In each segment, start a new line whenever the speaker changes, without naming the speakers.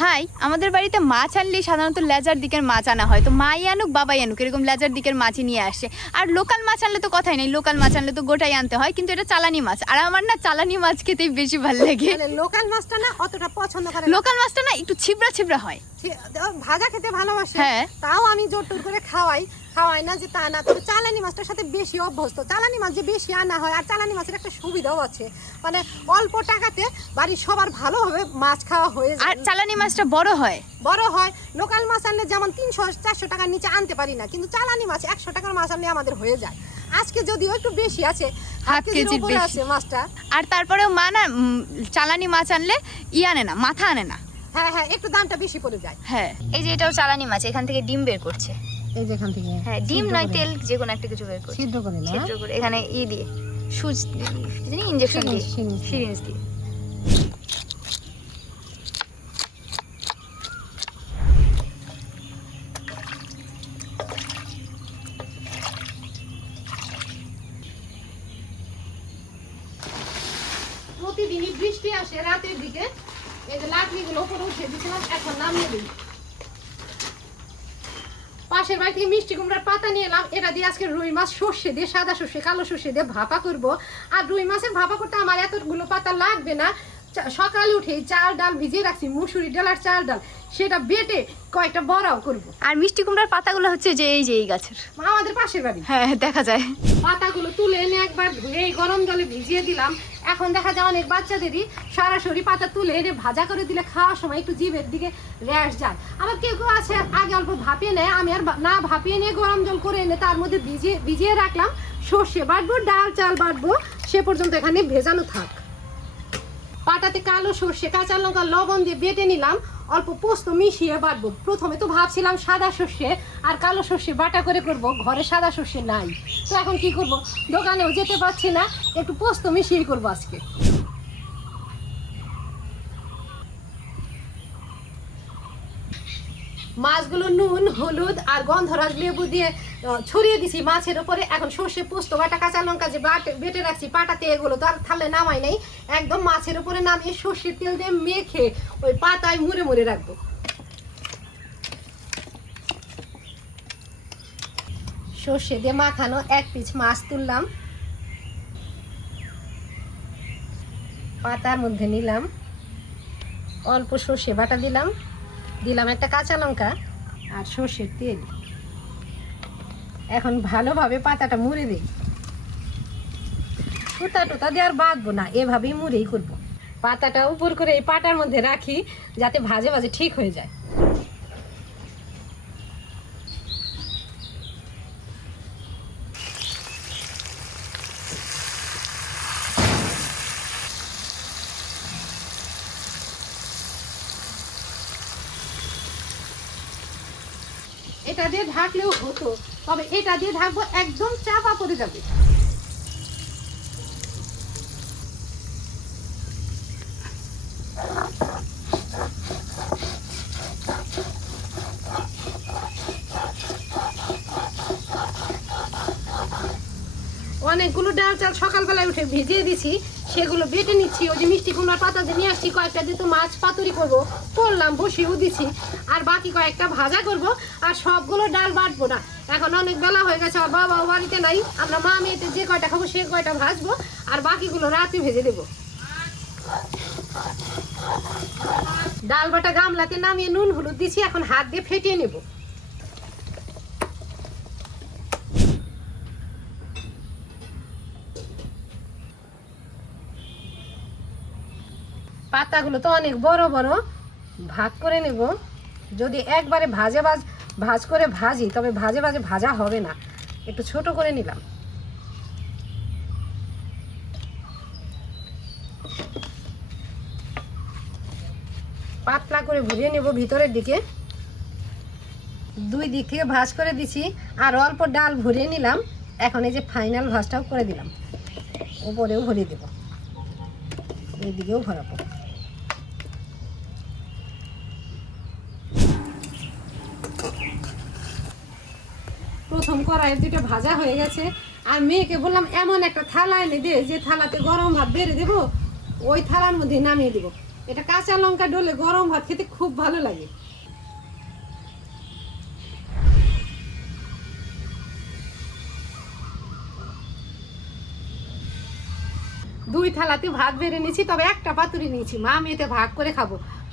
High আমাদের বাড়িতে মাছ আনলেই সাধারণত লেজার দিকের মাছ আনা হয়। তো মাই আনুক বাবাই আনুক এরকম লেজার দিকের মাছই নিয়ে আসে। আর লোকাল মাছ আনলে তো কথাই নেই লোকাল মাছ আনলে তো গোটাই আনতে হয় কিন্তু এটা চালানি মাছ। আর আমার না চালানি মাছ খেতেই বেশি ভালো লাগে।
লোকাল মাছটা না অতটা পছন্দ করে না।
লোকাল মাছটা না একটু ছিবড়া ছিবড়া হয়।
ভাজা খেতে ভালোবাসে
হ্যাঁ।
তাও আমি জোর টোর করে খাওয়াই। খাওয়াই না যে তা না। তবে চালানি মাছটার সাথে বেশি অভ্যস্ত। চালানি মাছ যে বেশি আনা হয় আর চালানি মাছের একটা সুবিধাও আছে। মানে অল্প টাকাতে বাড়ির সবার ভালোভাবে মাছ খাওয়া হয়ে
আর চালানি মাছটা বড় হয়?
বড় হয়। লোকাল মাছ আনলে যেমন তিনশো চারশো টাকার নিচে আনতে পারি না কিন্তু চালানি মাছ একশো টাকার মাছ আনলে আমাদের হয়ে যায়। আজকে যদিও একটু বেশি আছে হাফ কেজির
বেশি।
আছে মাছটা।
আর তারপরেও মা না চালানি মাছ আনলে ই আনে না মাথা আনে না।
হ্যাঁ হ্যাঁ একটু দামটা বেশি পড়ে যায়।
হ্যাঁ। এই যে এটাও চালানি মাছ এখান থেকে ডিম বের করছে।
এই যেখান থেকে
হ্যাঁ ডিম নয় তেল যে কোনো একটা কিছু বের করছে।
সিদ্ধ করে না
ছিদ্র করে এখানে ই দিয়ে সুচ ইঞ্জেকশন দিয়ে
Syringe, syringe।
সিরিঞ্জ দিয়ে।
প্রতিদিনই বৃষ্টি আসে রাতের দিকে। এই যে লাকড়িগুলো উপরে উঠে দিয়েছিলাম এখন নামিয়ে দিই। পাশের বাড়িতে মিষ্টি কুমড়ার পাতা নিয়ে এলাম। এটা দিয়ে আজকে রুই মাছ, সর্ষে দিয়ে, সাদা সর্ষে, কালো সর্ষে দিয়ে ভাপা করব। আর রুই মাছের ভাপা করতে আমার এতগুলো পাতা লাগবে না। সকালে উঠে চাল ডাল ভিজিয়ে রাখছি মুসুরি ডাল আর চাল ডাল। সেটা বেটে কয়েকটা বড়াও করব।
আর মিষ্টি কুমড়ার পাতাগুলো হচ্ছে যে এই যে এই গাছের।
আমাদের পাশের বাড়ি।
হ্যাঁ দেখা যায়।
পাতাগুলো তুলে এনে একবার ধুয়ে এই গরম জলে ভিজিয়ে দিলাম। এখন দেখা যায় অনেক বাচ্চাদেরই সরাসরি পাতা তুলে এনে ভাজা করে দিলে খাওয়ার সময় একটু জিভের দিকে র্যাশ যায়। আবার কেউ কেউ আছে আগে অল্প ভাপিয়ে নেয় আমি আর না ভাপিয়ে নিয়ে গরম জল করে এনে তার মধ্যে ভিজিয়ে ভিজিয়ে রাখলাম। সর্ষে বাটবো ডাল চাল বাটবো সে পর্যন্ত এখানে ভেজানো থাক। পাটাতে কালো সর্ষে কাঁচা লঙ্কা লবণ দিয়ে বেটে নিলাম। অল্প পোস্ত মিশিয়ে বাটবো। প্রথমে তো ভাবছিলাম সাদা সর্ষে আর কালো সর্ষে বাটা করে করব, ঘরে সাদা সর্ষে নাই। তো এখন কি করব? দোকানেও যেতে পারছি না, একটু পোস্ত মিশিয়ে করব আজকে। মাছগুলো নুন, হলুদ আর গন্ধরাজ লেবু দিয়ে ছড়িয়ে দিছি মাছের উপরে। এখন সর্ষে, পোস্ত, বাটা, কাঁচা লঙ্কা যে বাটে রাখছি পাটাতে, এগুলো তো আর থালে নামাই নাই। একদম মাছের উপরে নামিয়ে সর্ষের তেল দিয়ে মেখে ওই পাতায় মুড়ে মুড়ে রাখব। সর্ষে দিয়ে মাখানো এক পিস মাছ তুললাম। পাতার মধ্যে নিলাম। অল্প সর্ষে বাটা দিলাম। দিলাম একটা কাঁচা লঙ্কা আর সর্ষের তেল। এখন ভালোভাবে পাতাটা মুড়ে দিই সুতা টুতা দিয়ে আর বাঁধবো না, এভাবেই মুড়েই করব। পাতাটা উপর করে এই পাটার মধ্যে রাখি, যাতে ভাজে ভাজে ঠিক হয়ে যায়। এটা দিয়ে ঢাকলেও হতো তবে এটা দিয়ে ঢাকবো একদম চাপা পড়ে যাবে। অনেকগুলো ডাল চাল সকালবেলায় উঠে ভিজিয়ে দিছি, সেগুলো বেটে নিচ্ছি। ওই যে মিষ্টি কুমড়ার পাতা দিয়ে নিয়ে আসছি, কয়েকটা দিয়ে তো মাছ পাতুরি করব। করলাম, বসিয়েও দিছি। আর বাকি কয়েকটা ভাজা করব, আর সবগুলো ডাল বাটবো না। এখন অনেক বেলা হয়ে গেছে, আর বাবাও বাড়িতে নাই। আমরা মা মেয়েতে যে কয়টা খাব সে কয়টা ভাজবো, আর বাকিগুলো রাতে ভেজে দেবো। ডাল বাটা গামলাতে নামিয়ে নুন হলুদ দিছি, এখন হাত দিয়ে ফেটিয়ে নেব। পাতাগুলো তো অনেক বড় বড়, ভাগ করে নেব। যদি একবারে ভাজে ভাজ ভাজ করে ভাজি, তবে ভাজে ভাজে ভাজা হবে না। একটু ছোট করে নিলাম। পাতলা করে ভুজিয়ে নেব ভিতরের দিকে। দুই দিক থেকে ভাজ করে দিছি, আর অল্প ডাল ভরিয়ে নিলাম। এখন এই যে ফাইনাল ভাজটাও করে দিলাম। উপরেও ভরিয়ে দেবো। এইদিকেও ভরাবো। প্রথম কড়াইয়ের দুটো ভাজা হয়ে গেছে। আর মেয়েকে বললাম, এমন একটা থালা এনে দে, যে থালাতে গরম ভাত বেড়ে দেবো, ওই থালার মধ্যে নামিয়ে দেবো। এটা কাঁচা লঙ্কা ডলে গরম ভাত খেতে খুব ভালো লাগে। দুই থালাতে ভাত বেড়ে নিয়েছি, তবে একটা পাতুরি নিয়েছি। মা মেয়েতে ভাগ করে খাব।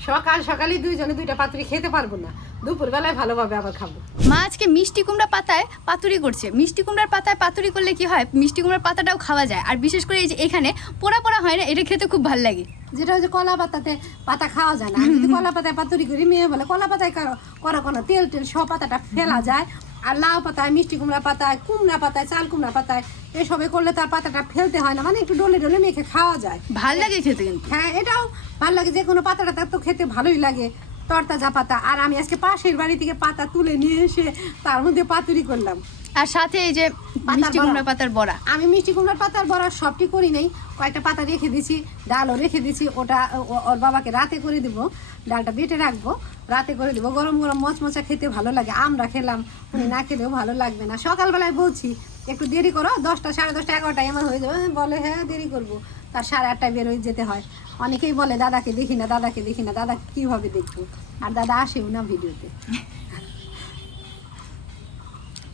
সকাল সকালে দুইজনে দুইটা পাতুরি খেতে পারব না। দুপুরবেলায় ভালোভাবে আবার খাব।
মা আজকে মিষ্টি কুমড়া পাতায় পাতুরি করছে। মিষ্টি কুমড়ার পাতায় পাতুরি করলে কি হয়? মিষ্টি কুমড়ার পাতাটাও খাওয়া যায়। আর বিশেষ করে এই যে এখানে পোড়া পোড়া হয় না এটা খেতে খুব ভালো লাগে।
যেটা হচ্ছে কলা পাতাতে পাতা খাওয়া যায় না। আমি যদি কলা পাতায় পাতুরি করি মেয়ে বলে কলা পাতায় করো করো কোনো তেল টেল সব পাতাটা ফেলা যায়। আর লাউ পাতায় মিষ্টি কুমড়া পাতায় কুমড়া পাতায় চাল কুমড়া পাতায় এসবে করলে তার পাতাটা ফেলতে হয় না মানে একটু ডলে ডলে মেখে খাওয়া যায়।
ভালো লাগে খেতে কিন্তু।
হ্যাঁ এটাও ভালো লাগে যে কোনো পাতাটা তার তো খেতে ভালোই লাগে। তরতাজা পাতা। আর আমি আজকে পাশের বাড়ি থেকে পাতা তুলে নিয়ে এসে তার মধ্যে পাতুরি করলাম।
আর সাথে এই যে মিষ্টি
বড়া।
পাতার বড়া।
আমি মিষ্টি কুমড়ার পাতার বড়া সবটি করি নাই কয়েকটা পাতা রেখে দিছি ডালও রেখে দিছি ওটা ও- ওর বাবাকে রাতে করে দিব ডালটা বেটে রাখব রাতে করে দিব। গরম গরম মচমচা খেতে ভালো লাগে আমরা খেলাম উনি না খেলেও ভালো লাগবে না। সকালবেলায় বলছি একটু দেরি করো দশটা সাড়ে দশটা এগারোটায় আমার হয়ে যাবে। বলে হ্যাঁ দেরি করব। তার সাড়ে আটটায় বেরোয় যেতে হয়। অনেকেই বলে দাদাকে দেখি না দাদাকে দেখি না দাদা কীভাবে দেখব? আর দাদা আসেও না ভিডিওতে।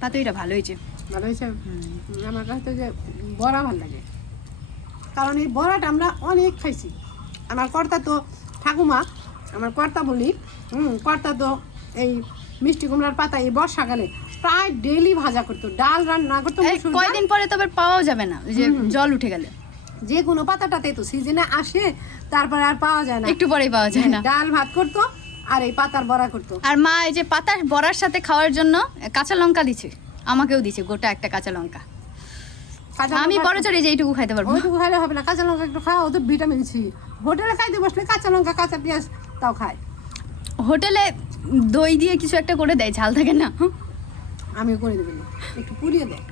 পাতুরিটা ভালো হয়েছে?
ভালো হয়েছে আমার কাছে তো যে বড়া ভালো লাগে। কারণ এই বড়াটা আমরা অনেক খাইছি। আমার কর্তা তো ঠাকুমা আমার কর্তা বলি হুম কর্তা তো এই মিষ্টি কুমড়ার পাতা এই বর্ষাকালে প্রায় ডেলি ভাজা করতো ডাল রান্না করতো
কয়দিন পরে তো আবার পাওয়াও যাবে না যে জল উঠে গেলে।
যে কোনো পাতাটাতে তো সিজনে আসে তারপরে আর পাওয়া যায় না।
একটু পরেই পাওয়া যায় না।
ডাল ভাত করতো আর এই পাতার বড়া করতো।
আর মা এই যে পাতার বড়ার সাথে খাওয়ার জন্য কাঁচা লঙ্কা দিচ্ছে আমাকেও দিছে গোটা একটা কাঁচা লঙ্কা। আমি বড় চড়ে যে এইটুকু খাইতে পারব।
ওইটুকু খাইলে হবে না কাঁচা লঙ্কা একটু খাওয়া ও তো ভিটামিন সি হোটেলে খাইতে বসলে কাঁচা লঙ্কা কাঁচা পেঁয়াজ তাও খায়।
হোটেলে দই দিয়ে কিছু একটা করে দেয় ঝাল থাকে না।
আমিও করে দেবেন একটু পুড়িয়ে দেয়